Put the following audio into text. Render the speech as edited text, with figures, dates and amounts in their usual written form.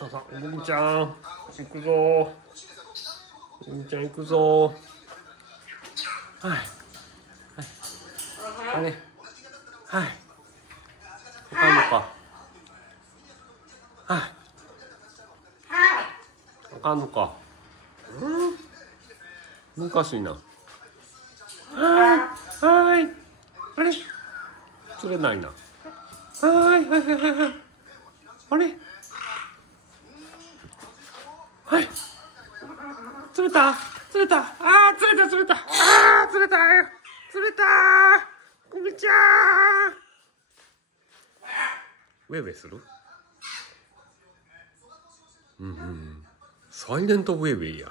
さあさあ、ぐみちゃん行くぞ。ぐみちゃん行くぞ。はいはい、あれはい、あかんのか。はい、あかんのか。難しいな。はい、あれ釣れないな。はいはいはいはいはい、あれはい、釣れた釣れた、釣れた釣れた、釣れたよ、釣れたー、ぐみちゃん。ウェイウェイする？サイレントウェイウェイやん。